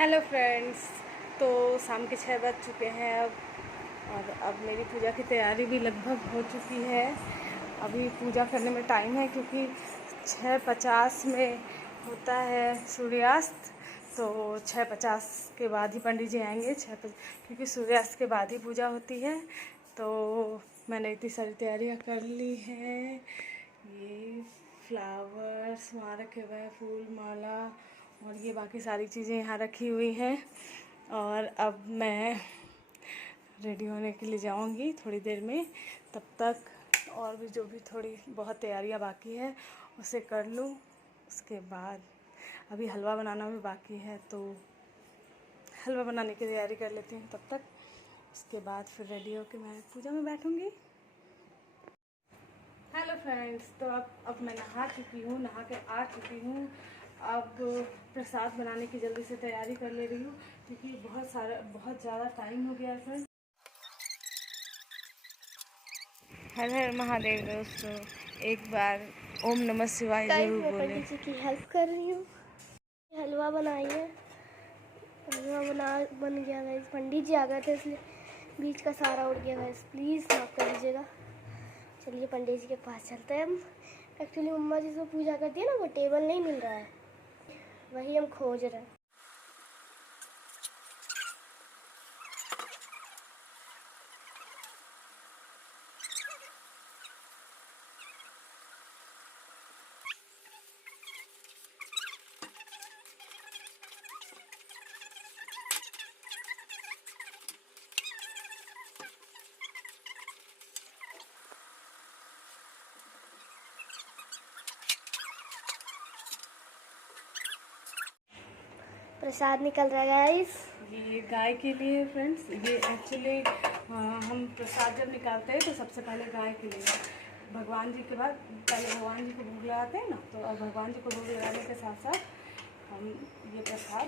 Hello friends. तो शाम के 6 बज चुके हैं अब, और अब मेरी पूजा की तैयारी भी लगभग हो चुकी है। अभी पूजा करने में टाइम है क्योंकि 6:50 में होता है सूर्यास्त। तो 6:50 के बाद ही पंडित जी आएंगे। क्योंकि सूर्यास्त के बाद ही पूजा होती है। तो मैंने इतनी सारी तैयारियां कर ली हैं। ये फ्लावर्स वहाँ रखे हुए हैं, फूल माला, और ये बाकी सारी चीज़ें यहाँ रखी हुई हैं। और अब मैं रेडी होने के लिए जाऊँगी थोड़ी देर में। तब तक और भी जो भी थोड़ी बहुत तैयारियाँ बाकी है उसे कर लूँ। उसके बाद अभी हलवा बनाना भी बाकी है, तो हलवा बनाने की तैयारी कर लेती हूँ तब तक। उसके बाद फिर रेडी होकर मैं पूजा में बैठूँगी। हेलो फ्रेंड्स, तो अब मैं नहा चुकी हूँ, नहा के आ चुकी हूँ। अब प्रसाद बनाने की जल्दी से तैयारी कर ले रही हूँ क्योंकि बहुत ज़्यादा टाइम हो गया है फ्रेंड्स। हर हर महादेव दोस्तों, एक बार ओम नमः शिवाय जरूर बोलें। पंडित जी की हेल्प कर रही हूँ। हलवा बनाई है, हलवा बन गया गाइस। पंडित जी आ गए थे इसलिए बीच का सारा उड़ गया गाइस, प्लीज़ माफ़ कर दीजिएगा। चलिए पंडित जी के पास चलते हैं हम। एक्चुअली मम्मा जिसको पूजा करती है ना, वो टेबल नहीं मिल रहा है, वही हम खोज रहे हैं। प्रसाद निकल रहा है गाइस। ये गाय के लिए फ्रेंड्स। ये एक्चुअली हम प्रसाद जब निकालते हैं तो सबसे पहले गाय के लिए, भगवान जी के बाद पहले भगवान जी को भोग लगाते हैं ना। तो अब भगवान जी को भोग लगाने के साथ साथ हम ये प्रसाद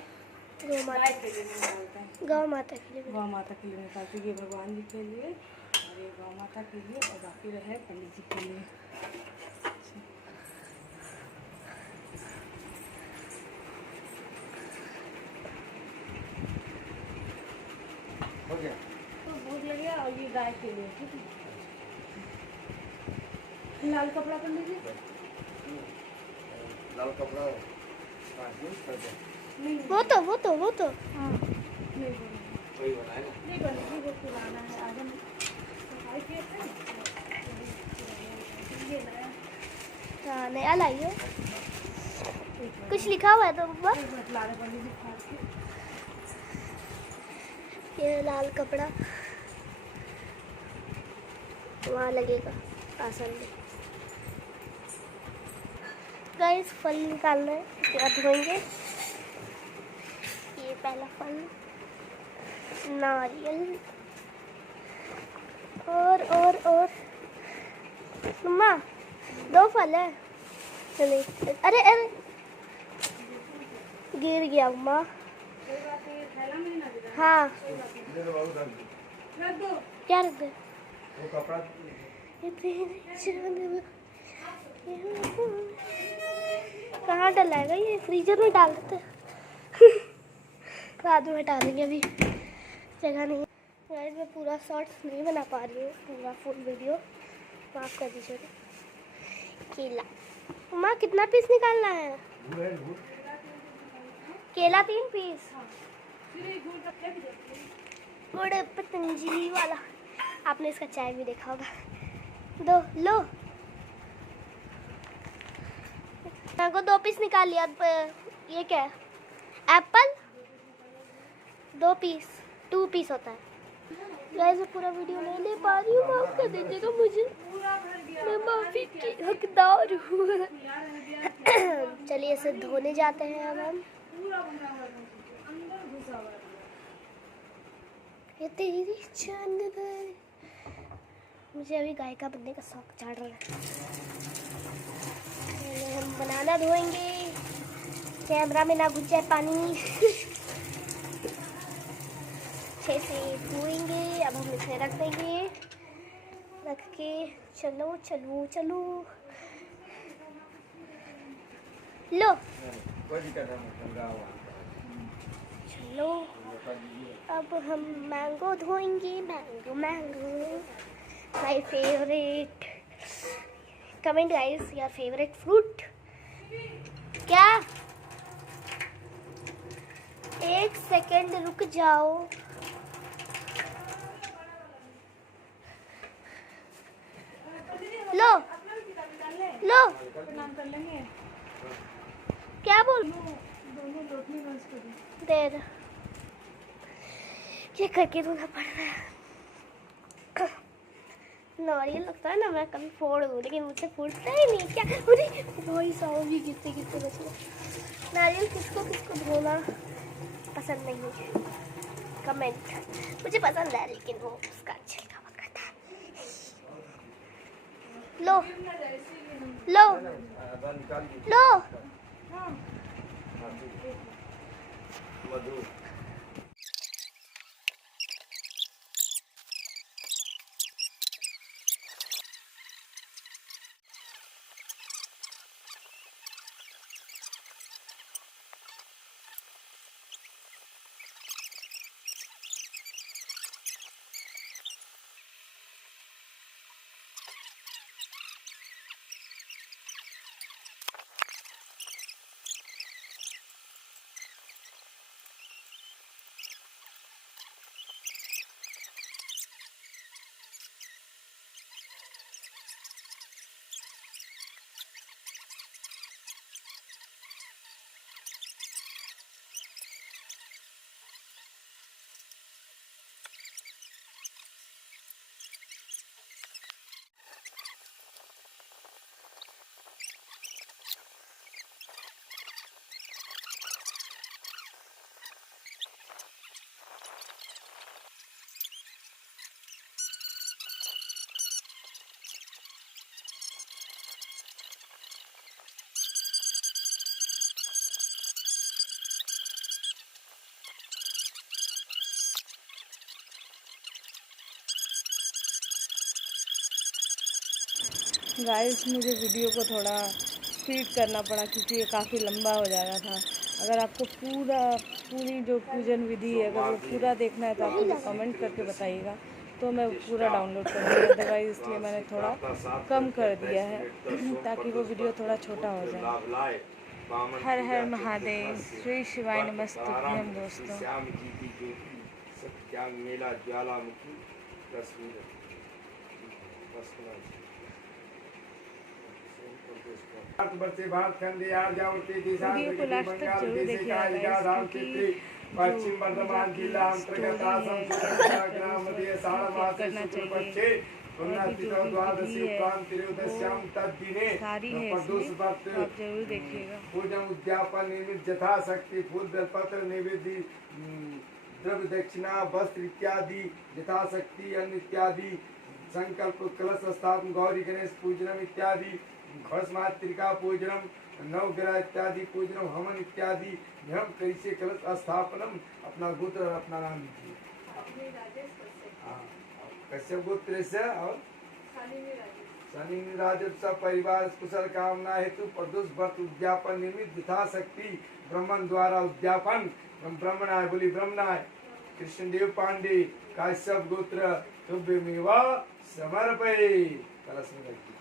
गाय के लिए निकालते हैं। गौ माता के लिए निकालते हैं। ये भगवान जी के लिए और ये गौ माता के लिए, और बाकी रहे पंडित जी के लिए। हो गया तो भोग लग गया। और ये गाय के लिए, ठीक है। लाल कपड़ा कर लीजिए। लाल कपड़ा नहीं, वो तो हाँ नहीं वही बनाएगा। नहीं बनेगी, वो पुराना है। आज हम सफाई किए थे ये नया। हाँ, नया लाइए। कुछ लिखा हुआ है तो मम्मा? ला रहे पंडित जी फाड़ के। ये लाल कपड़ा वहाँ लगेगा आसन में। गाइस फल निकालना है, इसके बाद धोएंगे। ये पहला फल नारियल, और मम्मा 2 फल है। चलिए, अरे गिर गया मम्मा। हाँ, रख दो। क्या रख दे? वो कपड़ा कहाँ डलाएगा? ये फ्रीजर में डाल देते बाद में हटा देंगे, अभी जगह नहीं है। गाइस मैं पूरा शॉर्ट्स नहीं बना पा रही हूँ, पूरा फुल वीडियो माफ कर दीजिए। केला माँ कितना पीस निकालना है? केला 3 पीस। गुड़ पतंजलि वाला, आपने इसका चाय भी देखा होगा। दो लो, मेरे को 2 पीस निकाल लिया। ये क्या है? एप्पल 2 पीस, 2 पीस होता है। गाइस मैं पूरा वीडियो नहीं ले पा रही हूँ, माफ कर दीजिएगा मुझे, मैं माफी की हकदार हूँ। चलिए इसे धोने जाते हैं अब हम। ये तेरी चांद पर, मुझे अभी गाय का बनने का शौक चढ़ रहा है। हम बनाना धोएंगे, कैमरा में ना घुस जाए पानी। अच्छे से धोएंगे। अब हम इसे रख देंगे, रख के चलो चलो चलो लो। कोई दिक्कत नहीं, अब हम मैंगो धोएंगे। Mango mango my favourite. Comment guys your favourite fruit क्या। एक सेकंड रुक जाओ। लो लो नाम कर लेंगे क्या बोल दोनों लोटनी रोज करें। दे दो। ये करके धोना पड़ रहा है। नारियल लगता है ना मैं कभी फोड़ दूँ, लेकिन मुझसे फूटता ही नहीं क्या। अरे भाई साहब भी गिरते गिरते बच गए। नारियल किसको किसको धोना पसंद नहीं है कमेंट। मुझे पसंद है लेकिन वो उसका छिलका बहुत करता है। लो लो लो मधु गाइस मुझे वीडियो को थोड़ा स्पीड करना पड़ा क्योंकि ये काफ़ी लंबा हो जा रहा था। अगर आपको पूरी जो पूजन विधि है अगर वो पूरा देखना है तो आप मुझे कमेंट करके बताइएगा, तो मैं पूरा डाउनलोड कर दूँगी। अदरवाइज़ इसलिए मैंने थोड़ा कम कर दिया है ताकि वो वीडियो थोड़ा छोटा हो जाए। हर हर महादेव, श्री शिवाय नमस्तुभ्यम दोस्तों। श्याम जी की ज्योति सत्याग मेला ज्वालामुखी तस्वीर वीडियो को लास्ट तक जरूर देखिएगा गाइस, क्योंकि पश्चिम बर्धमान जिला अंतर्गत आसम ग्राम मध्य सारा करना चाहिए सारी है इसमें, तो आप जरूर देखिएगा। पूजन उद्यापन निमित्त यथाशक्ति फूल बेलपत्र नैवेद्य द्रव्य दक्षिणा वस्त्र इत्यादि यथाशक्ति अन्न इत्यादि संकल्प कलश स्थापन गौरी गणेश पूजनम इत्यादि घोषमात्रिका पूजनम नवग्रह इत्यादि पूजनम हवन इत्यादि नियम कैसे कलश स्थापनम। अपना गोत्र और अपना नाम लीजिए। कश्यप गोत्र से और शनि राजव सब परिवार कुशल कामना हेतु प्रदोष व्रत उद्यापन निमित्त यथाशक्ति ब्राह्मण द्वारा उद्यापन ब्राह्मणाय बोली ब्राह्मणाय कृष्णदेव पांडे काश्यप गोत्र तुभ्यमेवा समर्पये। कलश में रख दीजिए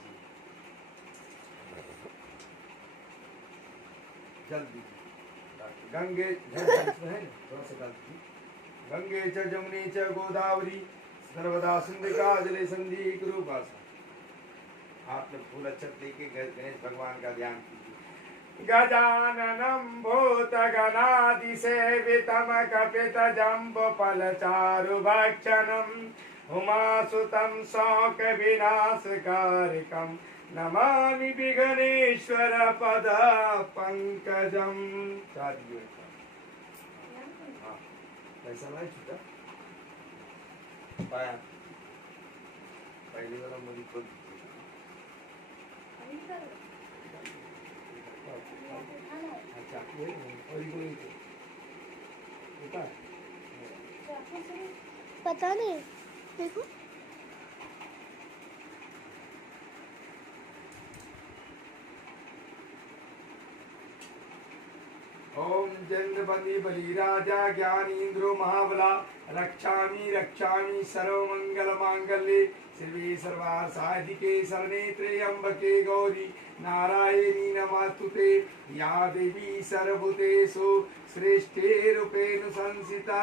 जल्दी। गंगे है थोड़ा सा डाल दीजिए। गंगे च जमुने च गोदावरी सर्वदा सिंधिका जले संधि गुरु भाषा। आपने फूल अक्षत लेके गणेश भगवान का ध्यान कीजिए। गजाननम भूत गणादि सेवितम कपित जम्बो फलचारु भक्षणम उमासुतम शोक विनाशकारिकम नमामि विघ्नेश्वर पद पंकजम। पैसा नहीं छूटा पाया पहले वाला मुझे खुद अच्छा पता नहीं देखो। ओम चंद्रपति बलिराजा ज्ञानीन्द्रो महाबला रक्षामि रक्षामि सर्वमंगल मांगल्ये शिवे सर्वासाधिके शरणे त्र्यंबके गौरी नारायणी नमस्तुते या देवी सर्वभूतेषु श्रेष्ठे रूपेण संस्थिता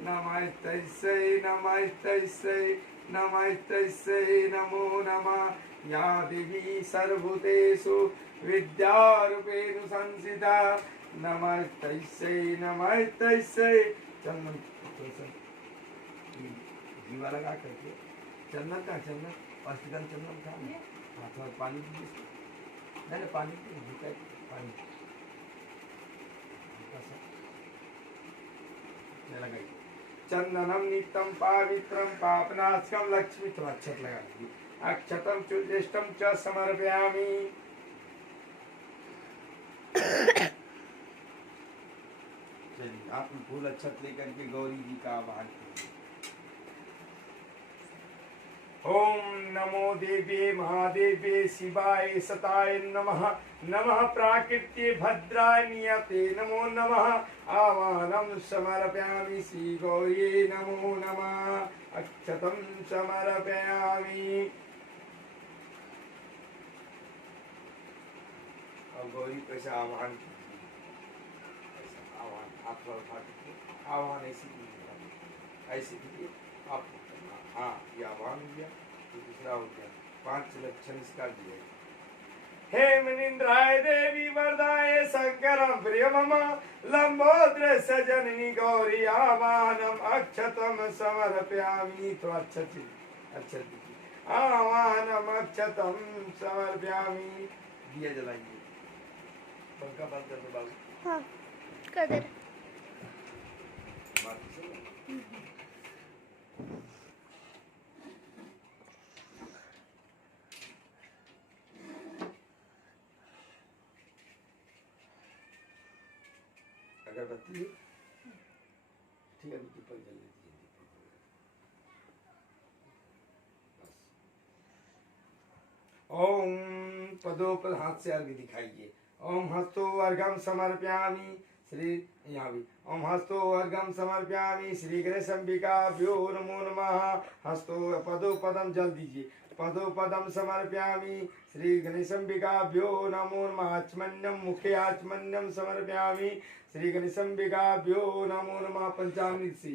नमस्तस्यै नमस्तस्यै नमस्तस्यै नमो नमः या देवी सर्वभूतेषु विद्यारूपेण संस्थिता नमस्तस्यै नमस्तस्यै चंदन जीवा लगा करके चंदन का चंदन अस्थिकन चंदन का हाथ में पानी नहीं पानी पानी लगाइए चंदनम नित्यम पवित्रम पापनाशकम लक्ष्मी तो अक्षत लगा दीजिए अक्षतम चुज्येष्टम च समर्पयामि चलिए आप फूल अक्षत लेकर के गौरी जी का आवाहन कीजिए। ओम नमो देवे महादेवे शिवाय सताय नमः नमः प्राकृत्ये भद्राय नियते नमो नमः आवाहनं समर्पयामि श्री गौरी नमो नमः अक्षतं समर्पयामि। अब गौरी कैसे आवाहन कीजिए आवाहन आप आवाहन ऐसे कीजिए आप हाँ ये आवाहन हो गया तो दूसरा हो गया 5 लक्षण इसका दिए हे मनिंद्राय देवी वरदाय शंकरम प्रिय मम लंबोदर सजननी गौरी आवाहनम अक्षतम समर्पयामि तो अच्छा आवाहनम अक्षतम समर्पयामि दिया जलाइए पंखा बंद कर दो बाबू हाँ कर दे अगरबत्ती ठीक है दीपक जल लेती है ओम पदोपद हाथ से अर्घ्य दिखाइए ओम हस्तो अर्घम समर्पयामि श्री यहाँ भी ओम हस्तो अर्घम समर्पयामि श्री गणेश अंबिकाभ्यो नमो नमः हस्तो पदोपदम जल दीजिए पदोपदम समर्पयामि श्री गणेश अंबिकाभ्यो नमो नमः आचमन्यम मुखे आचमन्यम समर्पयामि श्री गणेश अंबिकाभ्यो नमो नमः पंचामृत से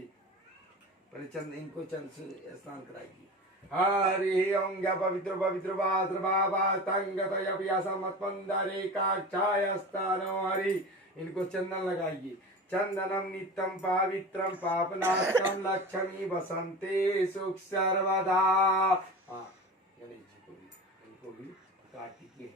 परिचंद इनको चंद से स्नान कराएगी हरि ओम ज्ञा पवित्र पवित्र भाद्र बाबा तंगतय पियासमत्मंदरे काक्षायस्तानो हरि इनको चंदन लगाइए चंदनम नित्यम पवित्रम पापनाशकम लक्ष्मी बसंते सुख सर्वदा। हाँ गणेश जी को भी इनको भी कार्तिकेय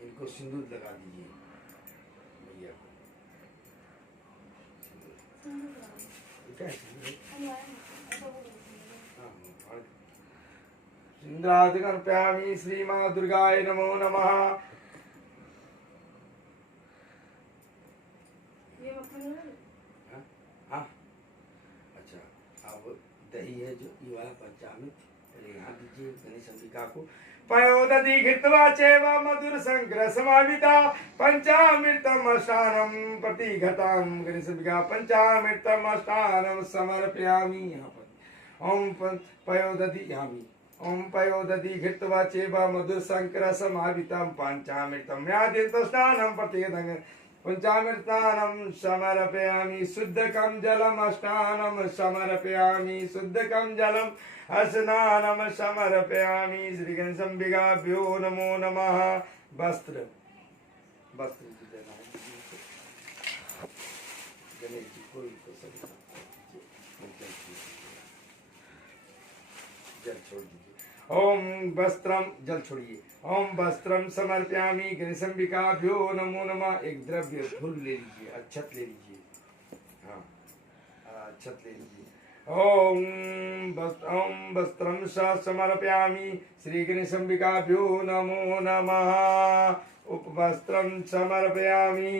इनको सिंदूर लगा दीजिए भैया को सिंदूराधिकर्पयामि श्री माँ दुर्गाय नमो नमः। हाँ अच्छा अब दही है जो ये वाला पंचामृत पहले यहाँ दीजिए गणेश अंबिका को पयोदधि घृत्वा चैव मधुर संग्रह समाविता पंचामृतम अष्टानम प्रतिघतां गणेश अंबिका पंचामृतम अष्टानम समर्पयामि। यहाँ पर ओम पयोदधि यहाँ भी ओम पयोदधि घृत्वा चैव मधुर संग्रह समावितं पंचामृतम यादितस्नानं प्रतिघतं पंचामृतानं समर्पयामि शुद्धकं जलम् अष्टानं समर्पयामि शुद्धकं जलम् स्नानं समर्पयामि श्री गणेश अंबिकाभ्यो नमो नमः। वस्त्र वस्त्र गणेश जी को जल छोड़ दीजिए ओम वस्त्रम जल छोड़िए ओम वस्त्रम समर्पयामि गणेश अंबिकाभ्यो नमो नमः। एक द्रव्य फूल ले लीजिए अक्षत ले लीजिए हाँ अक्षत ले लीजिए ॐ वस्त्रं समर्पयामि श्री गणेशाम्बिकाभ्यो नमो नमः। उपवस्त्रं समर्पयामि।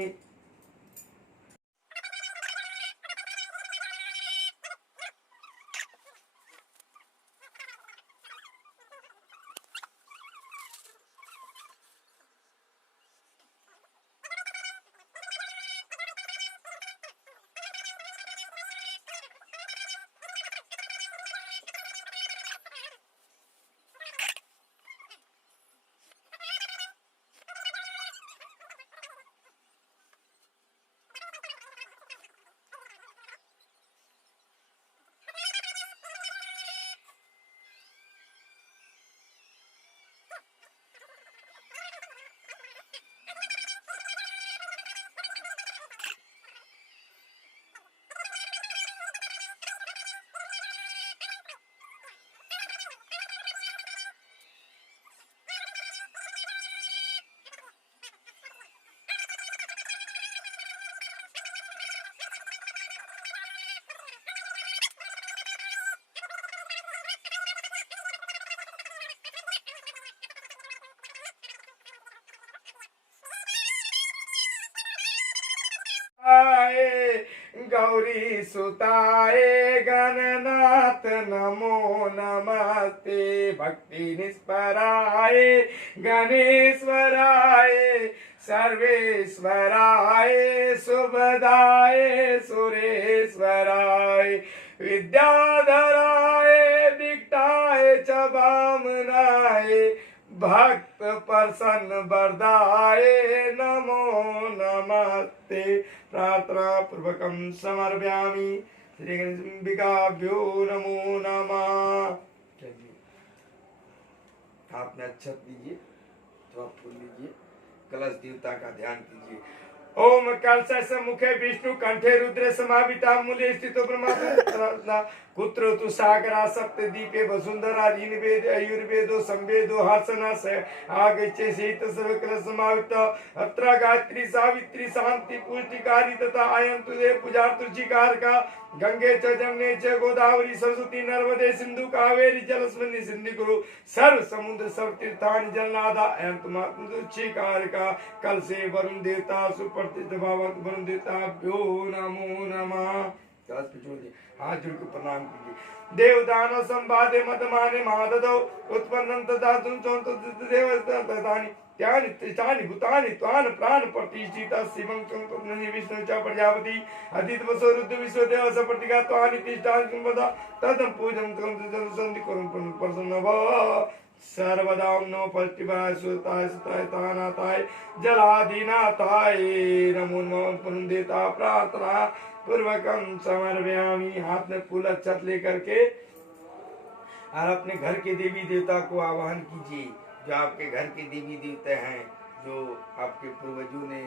गौरी सुताय गणनाथ नमो नमस्ते। भक्ति निष्पराय गणेश्वराय सर्वेश्वराय शुभदाय सुरेश्वराय विद्याधराय विकटाय च वामनाय भक्त प्रसन्न वरदाय नमो नमस्ते। प्रार्थना पूर्वकं समर्पयामि श्री गणेशाम्बिकाभ्यो नमो नमः। चलिए हाथ में अक्षत लीजिए, थोड़ा फूल लीजिए, कलश देवता का ध्यान कीजिए। ओम कलश मुखे विष्णु कंठे रुद्र समाविता मूले स्थितो ब्रह्मा कुत्र तु सागरा सप्त दीपे वसुंधरा ऋग्वेद आयुर्वेदो संवेदो हर्षना से आगच्छे सहित सर्वकल समावित अत्र गायत्री सावित्री शांति पुष्टिकारी तथा आयं तुझे पूजार्तुचिकार का गंगे च जमुने च गोदावरी सरस्वती नर्मदे सिंधु कावेरी जलस्मिन् सिंधु कुरु सर्व समुद्र सर्व तीर्थानि जलनादा अयं तुमाचिकार का कल से वरुण देवता सुप्रतिष्ठ भगवत वरुण देवताभ्यो नमो नमः। हाथ जोड़ के प्रणाम कीजिए। देवदान संवादे मदमाने महाददो उत्पन्नं तदातुं देवस्तानि त्यानि तिष्ठानि भूतानि त्वान् प्राण प्रतिष्ठिता शिवं चंद्रनि विष्णु च प्रजापति अदित वसो रुद्र विश्वदेव सप्रतिगा त्वानि तिष्ठानि संपदा तदं पूजं तं संधि कुरं प्रसन्न भव सर्वदा ओम नमो प्रतिभाय सुताय सुताय तानाताय जलादिनाथाय नमो नमः पुनदेता प्रार्थना पूर्वकम समर्पयामि। हाथ में फूल अक्षत लेकर के और अपने घर के देवी देवता को आवाहन कीजिए। जो आपके घर के देवी देवता हैं, जो आपके पूर्वजों ने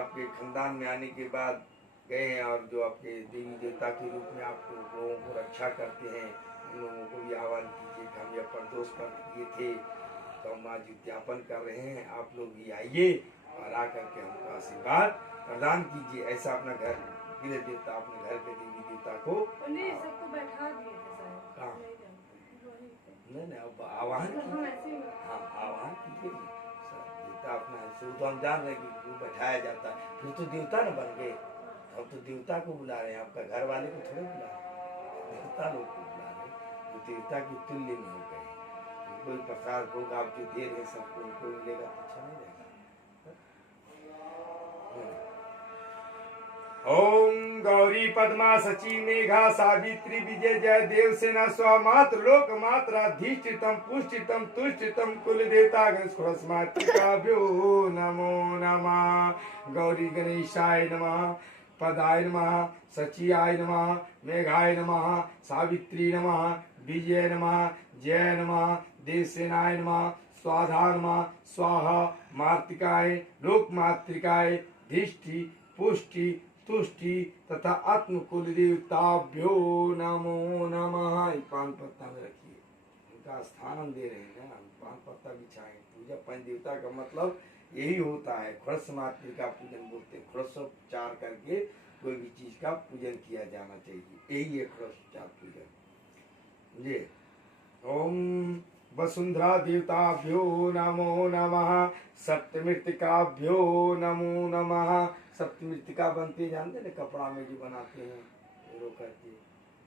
आपके खानदान में आने के बाद गए हैं और जो आपके देवी देवता के रूप में आपको लोगों को रक्षा करते हैं, उन लोगों को भी आह्वान कीजिए कि हम यह प्रदोष कर किए थे तो हम आज उद्यापन कर रहे हैं, आप लोग भी आइए और आकर के हमको आशीर्वाद प्रदान कीजिए। ऐसा अपना घर गृह देवता अपने घर के देवी देवता को सबको बैठा दिए थे। नहीं अब आह्वान हाँ आह्वान कीजिए। देवता अपना तो हम जान रहे कि बैठाया जाता है, फिर तो देवता न बन गए। अब तो देवता को बुला रहे हैं, आपका घर वाले को थोड़े बुला रहे हैं, देवता लोग को बुला रहे हैं जो देवता की तुल्य में हो गए। कोई प्रसाद भोग आप जो दे रहे सबको उनको मिलेगा तो अच्छा नहीं रहेगा। ओम गौरी पद्मा सची मेघा सावित्री विजय जय देव सेना स्वमात्र लोक मात्राधीष्टितम पुष्टितम तुष्टितम कुल देवता गणस्मात्रिकाभ्यो नमो नमः। गौरी गणेशाय नमः, पदाय नमः, सचियाय नमः, मेघाय नमः, सावित्री नमः, विजय नमः, जय नमः, देवसेनाय नमः, स्वाधा नमः, स्वाहा मार्तिकाय लोक मातृकाय धीष्टि पुष्टि तुष्टि तथा आत्मकुल देवताभ्यो नमो नमः। पान पत्ता में रखिए, उनका स्थान हम दे रहे हैं ना, पान पत्ता बिछाएं। पूजा पंच देवता का मतलब यही होता है खड़स मातृ का पूजन बोलते हैं। खड़सोपचार करके कोई भी चीज का पूजन किया जाना चाहिए, यही है खड़सोपचार पूजन। ये ओम वसुंधरा देवताभ्यो नमो नमः, सप्तमृतिकाभ्यो नमो नमः। सप्तमृतिका बनते जानते ना, कपड़ा में जो बनाते हैं एरो करके,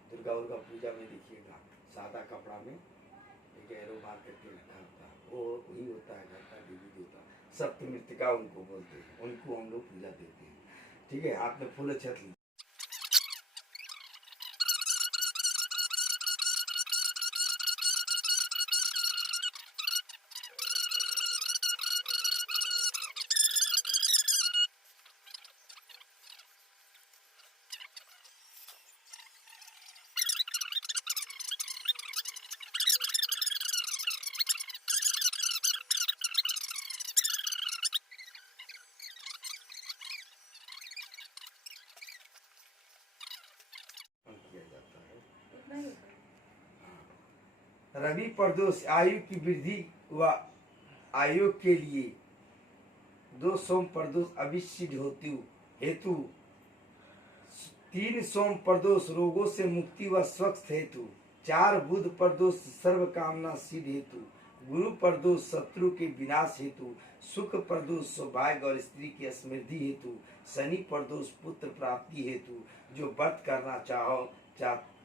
दुर्गा उर्गा पूजा में देखिएगा सादा कपड़ा में एक एरो मार करके रखा होता है, वो वही होता है घर का देवी देवता। सप्तमृतिका उनको बोलते हैं, उनको हम लोग पूजा देते हैं। ठीक है, हाथ में फूल अक्षत लीजिए। किया जाता है। रवि प्रदोष आयु की वृद्धि व आयोग के लिए 2 सोम प्रदोष अविष्ट हेतु 3 सोम प्रदोष रोगों से मुक्ति व स्वस्थ हेतु, 4 बुध प्रदोष सर्व कामना सिद्ध हेतु, गुरु प्रदोष शत्रु के विनाश हेतु, शुक्र प्रदोष सौभाग्य और स्त्री की समृद्धि हेतु, शनि प्रदोष पुत्र प्राप्ति हेतु। जो व्रत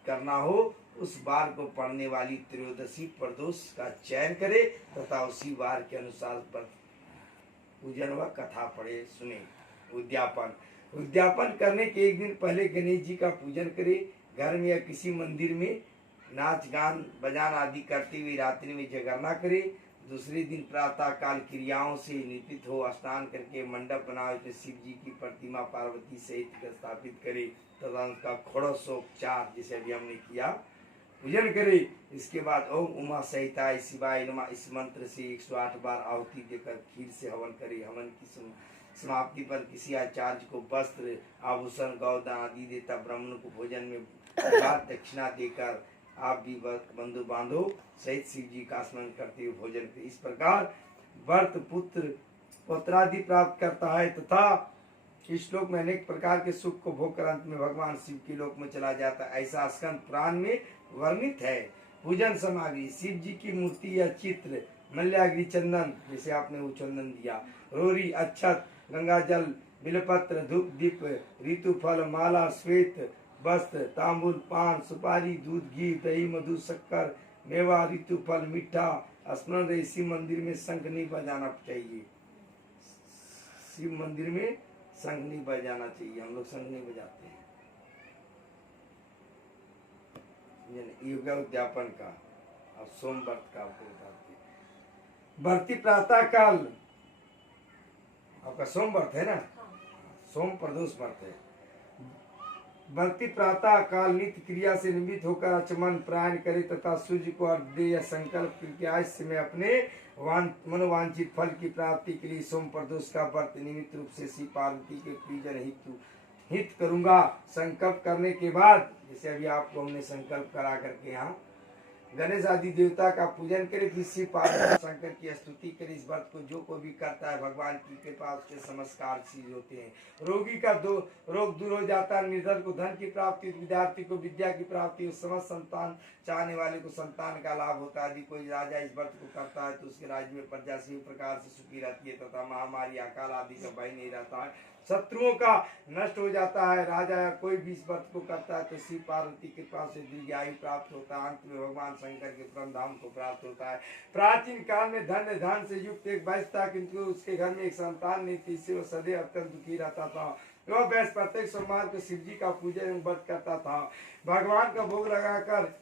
करना हो उस बार को पढ़ने वाली त्रयोदशी प्रदोष का चयन करे तथा उसी बार के अनुसार व्रत पूजन व कथा पढ़े सुने। उद्यापन करने के एक दिन पहले गणेश जी का पूजन करे। घर में या किसी मंदिर में नाच गान बजान आदि करते हुए रात्रि में जागरणा करे। दूसरे दिन प्रातः काल क्रियाओं से निवृत्त हो स्नान करके मंडप बनाओ, शिव जी की प्रतिमा पार्वती सहित स्थापित करे तथा उसका खड़सोपचार जैसे अभी हमने किया पूजन करे। इसके बाद ओम उमा सहिताय शिवाय नमः इस मंत्र से 108 बार आहुति देकर खीर से हवन करे। हवन की समाप्ति पर किसी आचार्य को वस्त्र आभूषण गौदान आदि देता ब्राह्मण को भोजन में दक्षिणा देकर आप भी बंधु बांधो सहित शिव जी का स्मरण करते हुए भोजन करें। इस प्रकार व्रत पुत्रादि प्राप्त करता है तथा इस श्लोक में अनेक प्रकार के सुख को भोग कर अंत में भगवान शिव के लोक में चला जाता है, ऐसा स्कंद पुराण में वर्णित है। पूजन सामग्री शिव जी की मूर्ति या चित्र, मल्याग्री चंदन जैसे आपने वो चंदन दिया, रोरी अक्षत गंगा जल बिलपत्र धूप दीप ऋतु फल माला श्वेत वस्त्र तांबुल पान सुपारी दूध घी दही मधु शक्कर मेवा ऋतु फल मीठा स्मरण रहे। शिव मंदिर में शंख नहीं बजाना चाहिए, शिव मंदिर में शंख नहीं बजाना चाहिए, हम लोग शंख नहीं बजाते हैं। युग उद्यापन का और सोम व्रत का आपको बताते हैं। भर्ती प्रातः काल आपका सोम व्रत है ना, सोम प्रदोष व्रत है। भक्ति प्रातः काल नित्य क्रिया से निमित्त होकर आचमन प्रायण करे तथा सूर्य को अर्घ्य दे या संकल्प करके में अपने मनोवांछित फल की प्राप्ति के लिए सोम प्रदोष का व्रत निमित्त रूप से श्री पार्वती के पूजन हित करूंगा। संकल्प करने के बाद जैसे अभी आपको हमने संकल्प करा करके यहाँ गणेश आदि देवता का पूजन करे, फिर शिव पार्वती शंकर की स्तुति करे। इस व्रत को जो कोई भी करता है भगवान की कृपा उसके समस्कार चीज होते हैं। रोगी का रोग दूर हो जाता है, निर्धन को धन की प्राप्ति, विद्यार्थी को विद्या की प्राप्ति, समस्त संतान चाहने वाले को संतान का लाभ होता है। यदि कोई राजा इस व्रत को करता है तो उसके राज्य में प्रजा सही प्रकार से सुखी रहती है तथा महामारी अकाल आदि का भय नहीं रहता है, शत्रुओं का नष्ट हो जाता है। राजा या कोई भी इस व्रत को करता है तो शिव पार्वती की कृपा से दीर्घायु प्राप्त होता है, अंत में भगवान शंकर के परम धाम को प्राप्त होता है। प्राचीन काल में धन्य धन से युक्त एक वैश्य था, किंतु उसके घर में एक संतान नहीं थी, इससे वह सदैव अत्यंत दुखी रहता था। वह वैश्य प्रत्येक सोमवार को शिव जी का पूजन एवं व्रत करता था। भगवान का भोग लगाकर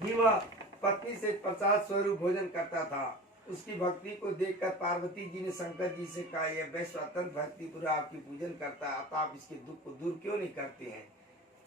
ही वह पत्नी से प्रसाद स्वरूप भोजन करता था। उसकी भक्ति को देखकर पार्वती जी ने शंकर जी से कहा, यह वैश्य अत्यंत भक्ति पूर्वक आपकी पूजन करता है, अतः आप इसके दुख को दूर क्यों नहीं करते हैं,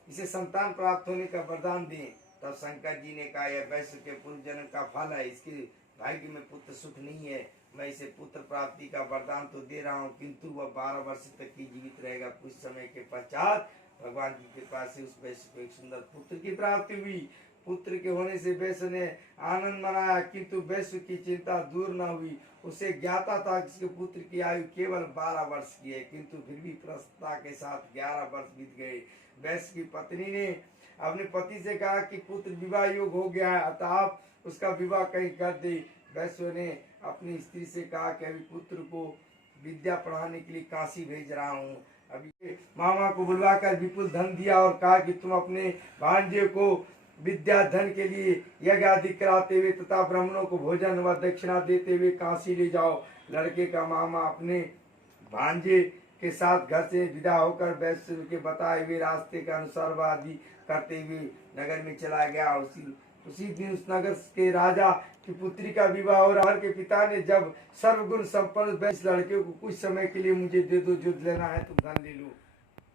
इसे संतान प्राप्त होने का वरदान दें। तब शंकर जी ने कहा, यह वैश्य के पूर्व जन्म का फल है, इसके भाग्य में पुत्र सुख नहीं है, मैं इसे पुत्र प्राप्ति का वरदान तो दे रहा हूँ, किंतु वह 12 वर्ष तक ही जीवित रहेगा। कुछ समय के पश्चात भगवान की कृपा से उस वैश्य को एक सुंदर पुत्र की प्राप्ति हुई। पुत्र के होने से वैश्य ने आनंद मनाया, किंतु वैश्य की चिंता दूर न हुई। उसे ज्ञाता था कि उसके पुत्र की आयु केवल 12 वर्ष की है, किंतु फिर भी प्रसन्नता के साथ 11 वर्ष बीत गए। वैश्य की पत्नी ने अपने पति से कहा कि पुत्र विवाह योग्य हो गया है, अतः आप उसका विवाह कहीं कर दे। वैश्य ने अपनी स्त्री से कहा कि अभी पुत्र को विद्या पढ़ाने के लिए काशी भेज रहा हूँ। अभी मामा को बुलवाकर विपुल धन दिया और कहा कि तुम अपने भांजे को विद्या धन के लिए यज्ञ आदि कराते हुए तथा ब्राह्मणों को भोजन व दक्षिणा देते हुए काशी ले जाओ। लड़के का मामा अपने भांजे के साथ घर से विदा होकर वैश्य के बताए हुए रास्ते के अनुसार आदि करते हुए नगर में चला गया। उसी दिन उस नगर के राजा की पुत्री का विवाह हो रहा के पिता ने जब सर्वगुण संपन्न इस लड़के को कुछ समय के लिए मुझे दे दो, युद्ध लेना है तुम धन ले लो,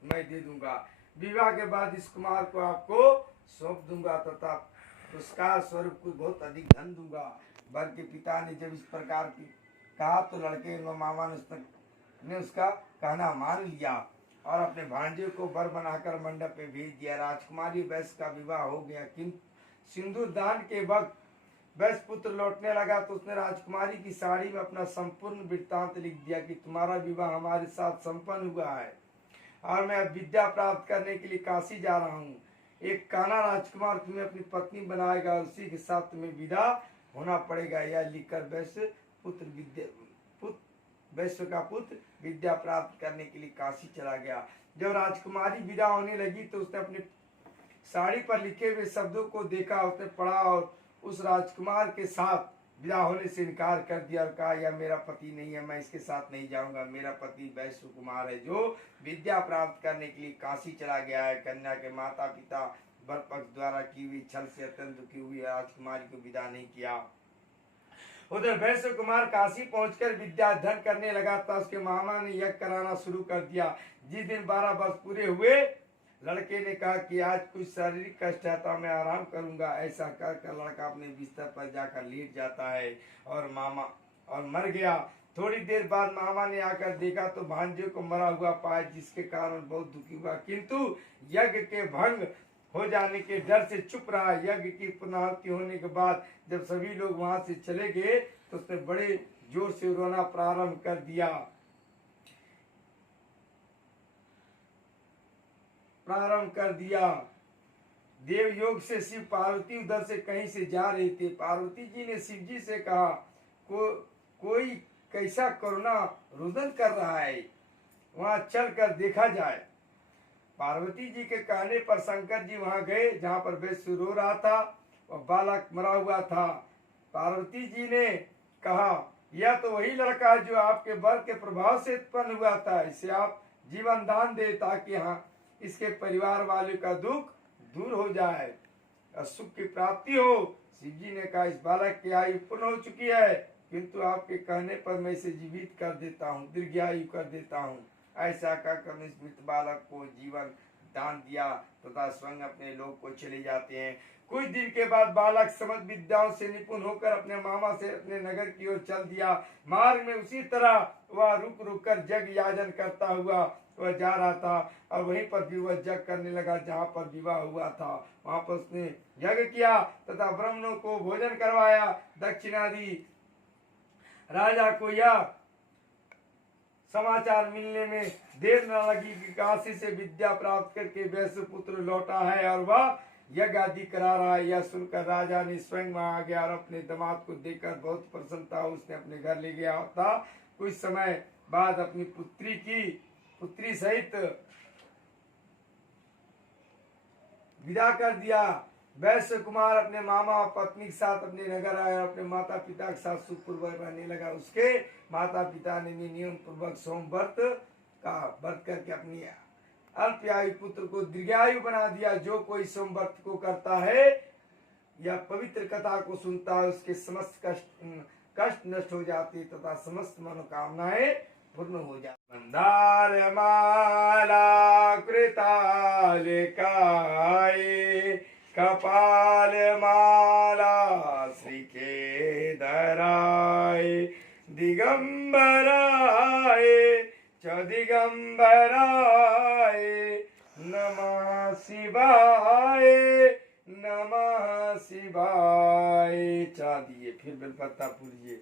मैं दे दूंगा। विवाह के बाद इस कुमार को आपको सौंप दूंगा तथा पुरस्कार स्वरूप को बहुत अधिक धन दूंगा। वर के पिता ने जब इस प्रकार की कहा तो लड़के व मामा ने उसका कहना मान लिया और अपने भांजे को वर बनाकर मंडप में भेज दिया। राजकुमारी वैश्य का विवाह हो गया, किंतु सिंदूर दान के वक्त वैश्य पुत्र लौटने लगा तो उसने राजकुमारी की साड़ी में अपना संपूर्ण वृत्तांत लिख दिया कि तुम्हारा विवाह हमारे साथ संपन्न हुआ है और मैं अब विद्या प्राप्त करने के लिए काशी जा रहा हूँ। एक काना राजकुमार तुम्हें अपनी पत्नी बनाएगा और उसी के साथ तुम्हें विदा होना पड़ेगा। यह लिखकर वैश्य का पुत्र विद्या प्राप्त करने के लिए काशी चला गया। जब राजकुमारी विदा होने लगी तो उसने अपने साड़ी पर लिखे हुए शब्दों को देखा, उसने पढ़ा और उस राजकुमार के साथ विदा होने से इनकार कर दिया और कहा यह मेरा पति नहीं है, मैं इसके साथ नहीं जाऊंगा। मेरा पति वैश्य कुमार है जो विद्या प्राप्त करने के लिए काशी चला गया है। कन्या के माता पिता वर पक्ष द्वारा की हुई छल से अत्यंत दुखी हुई राजकुमारी को विदा नहीं किया। उधर वैश्य कुमार काशी पहुंचकर विद्या अध्ययन करने लगा था। उसके मामा ने यज्ञ कराना शुरू कर दिया। जिस दिन 12 वर्ष पूरे हुए लड़के ने कहा कि आज कुछ शारीरिक कष्ट है तो मैं आराम करूंगा। ऐसा कर लड़का अपने बिस्तर पर जाकर लेट जाता है और मर गया। थोड़ी देर बाद मामा ने आकर देखा तो भांजे को मरा हुआ पाया, जिसके कारण बहुत दुखी हुआ, किंतु यज्ञ के भंग हो जाने के डर से चुप रहा। यज्ञ की पूर्णाहुति होने के बाद जब सभी लोग वहां से चले गए तो उसने बड़े जोर से रोना प्रारंभ कर दिया। देव योग से शिव पार्वती उधर से कहीं से जा रहे थे। पार्वती जी ने शिव जी से कहा कोई कैसा करुणा रुदन कर रहा है, वहां चल कर देखा जाए। पार्वती जी के कहने पर शंकर जी वहां गए जहां पर वैश्य रो रहा था और बालक मरा हुआ था। पार्वती जी ने कहा यह तो वही लड़का है जो आपके वर के प्रभाव से उत्पन्न हुआ था, इसे आप जीवन दान दे ताकि इसके परिवार वाले का दुख दूर हो जाए और सुख की प्राप्ति हो। शिव जी ने कहा इस बालक की आयु पूर्ण हो चुकी है, किंतु आपके कहने पर मैं इसे जीवित कर देता हूँ, दीर्घायु कर देता हूँ। ऐसा कहकर इस मृत बालक को जीवन दान दिया तथा स्वयं अपने लोक को चले जाते हैं। कुछ दिन के बाद बालक समस्त विद्याओं से निपुण होकर अपने मामा से अपने नगर की ओर चल दिया। मार्ग में उसी तरह वह रुक रुक कर जग याजन करता हुआ वह जा रहा था और वहीं पर भी वह जग करने लगा जहाँ पर विवाह हुआ था। वहां पर उसने यज्ञ किया तथा ब्राह्मणों को भोजन करवाया, दक्षिणा दी। राजा को यह समाचार मिलने में देर न लगी कि काशी से विद्या प्राप्त करके वैश्य पुत्र लौटा है और वह यज्ञ आदि करा रहा है। यह सुनकर राजा ने स्वयं वहां आ गया और अपने दामाद को देखकर बहुत प्रसन्नता उसने अपने घर ले गया था। कुछ समय बाद अपनी पुत्री सहित विदा कर दिया। वैश्य कुमार अपने मामा और पत्नी के साथ अपने नगर आया और अपने माता पिता के साथ सुखपूर्वक रहने लगा। उसके माता पिता ने भी नियम पूर्वक सोम व्रत करके अपनी अल्पायु पुत्र को दीर्घायु बना दिया। जो कोई सोम व्रत को करता है या पवित्र कथा को सुनता है उसके समस्त कष्ट नष्ट हो जाते तथा समस्त मनोकामनाएं पूर्ण हो जाती। मंदार माला कृताल काय कपाल माला श्री के धराय दिगंबराय च दिगंबराय नमः शिवाय नमः शिवाय। चा दिए, फिर बेलपत्ता पूजिए।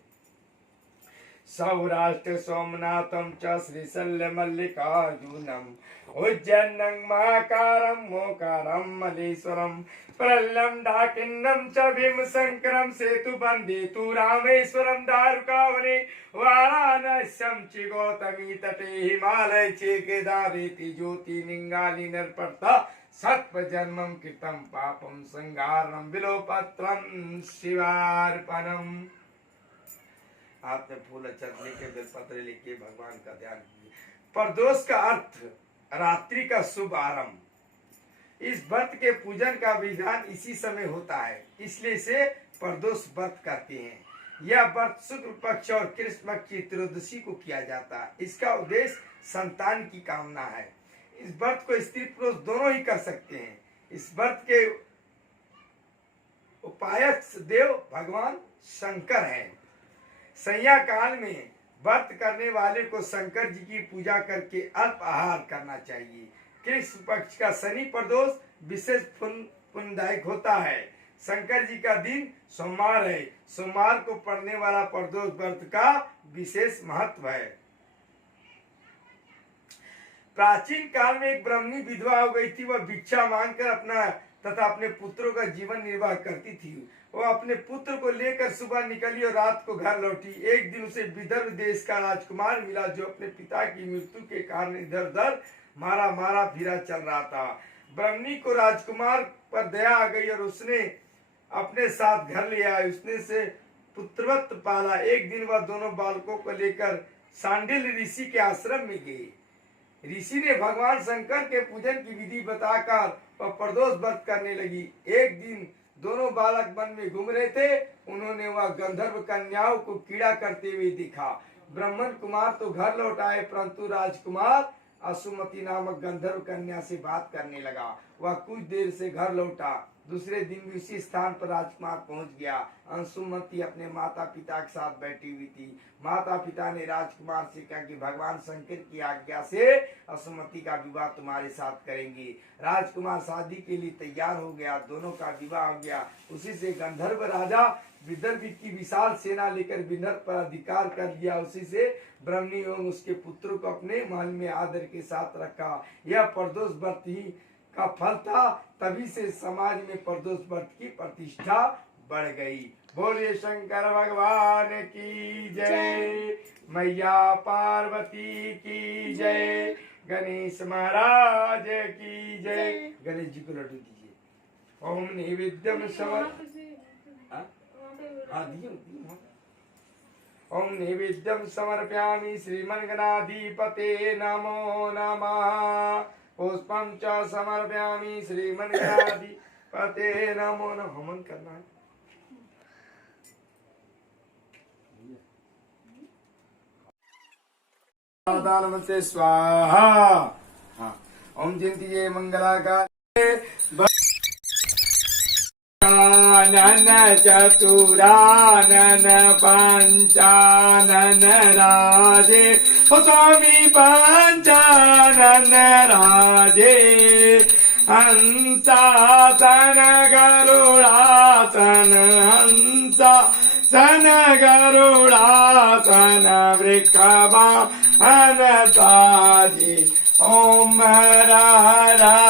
सौराष्ट्र सोमनाथम च श्रीशल्य मल्लिकार्जुनम उज्जैनं महाकारं मोकारं मल्लेश्वरं प्रलयं डाकिन्नं च भीमशंकरं सेतुबन्धे तु रामेश्वरं दारुकावने वाराणस्यं च गौतमी तटे हिमालय च केदारेति ज्योति निंगाली नरपर्ता सत्वजन्मं कृतं पापं संहारं विलोपत्रं शिवार्पणम्। हाथ में फूल अक्षत लेके बेलपत्र लेके भगवान का ध्यान कीजिए। प्रदोष का अर्थ रात्रि का शुभ आरंभ। इस व्रत के पूजन का विधान इसी समय होता है, इसलिए इसे प्रदोष व्रत कहते हैं। यह व्रत शुक्ल पक्ष और कृष्ण पक्ष की त्रयोदशी को किया जाता है। इसका उद्देश्य संतान की कामना है। इस व्रत को स्त्री पुरुष दोनों ही कर सकते हैं। इस व्रत के उपायक देव भगवान शंकर हैं। संध्या काल में व्रत करने वाले को शंकर जी की पूजा करके अल्प आहार करना चाहिए। कृष्ण पक्ष का शनि प्रदोष विशेष पुण्यदायक होता है। शंकर जी का दिन सोमवार है। सोमवार को पड़ने वाला प्रदोष व्रत का विशेष महत्व है। प्राचीन काल में एक ब्राह्मणी विधवा हो गई थी। वह भिक्षा मांगकर अपना तथा अपने पुत्रों का जीवन निर्वाह करती थी। वो अपने पुत्र को लेकर सुबह निकली और रात को घर लौटी। एक दिन उसे विदर्भ देश का राजकुमार मिला, जो अपने पिता की मृत्यु के कारण इधर उधर मारा मारा फिरा चल रहा था। ब्राह्मणी को राजकुमार पर दया आ गई और उसने अपने साथ घर ले आया। उसने से पुत्रवत पाला। एक दिन वह दोनों बालकों को लेकर सांडिल ऋषि के आश्रम में गए। ऋषि ने भगवान शंकर के पूजन की विधि बताकर वह प्रदोष व्रत करने लगी। एक दिन दोनों बालक वन में घूम रहे थे। उन्होंने वह गंधर्व कन्याओं को कीड़ा करते हुए देखा। ब्राह्मण कुमार तो घर लौट आए, परंतु राजकुमार असुमति नामक गंधर्व कन्या से बात करने लगा। वह कुछ देर से घर लौटा। दूसरे दिन भी उसी स्थान पर राजकुमार पहुंच गया। अंशुमति अपने माता पिता के साथ बैठी हुई थी। माता पिता ने राजकुमार से कहा कि भगवान शंकर की आज्ञा से असुमति का विवाह तुम्हारे साथ करेंगे। राजकुमार शादी के लिए तैयार हो गया। दोनों का विवाह हो गया। उसी से गंधर्व राजा विदर्भ की विशाल सेना लेकर विदर्भ पर अधिकार कर लिया। उसी से ब्राह्मणी एवं उसके पुत्रों को अपने महल में आदर के साथ रखा। यह प्रदोष व्रत ही का फल था। तभी से समाज में प्रदोष व्रत की प्रतिष्ठा बढ़ गई। बोलिए शंकर भगवान की जय, मैया पार्वती की जय, गणेश महाराज की जय। गणेश जी को लड्डू दीजिए। ओम नैवेद्यम समर ओम नैवेद्यम समर्पयामि श्रीमन्गणाधिपते नमो नमः। पुष्पं च समर्पयामि श्रीमन्गणाधिपते नमो नमः। हवन करना है। नमस्ते स्वाहा। हाँ, ओम जयंती मंगलाकाले नन चतुरानन पंचानन राजे स्वामी पंचानन राजे हंसासन गरुड़ासन हंसासन गरुड़ासन वृषभासन ताजी ओम हरा।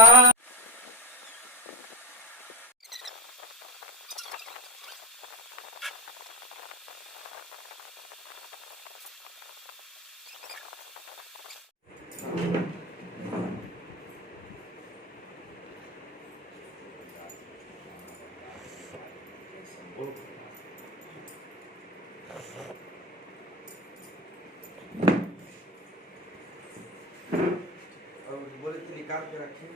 बोले तो निकाल के रखिए।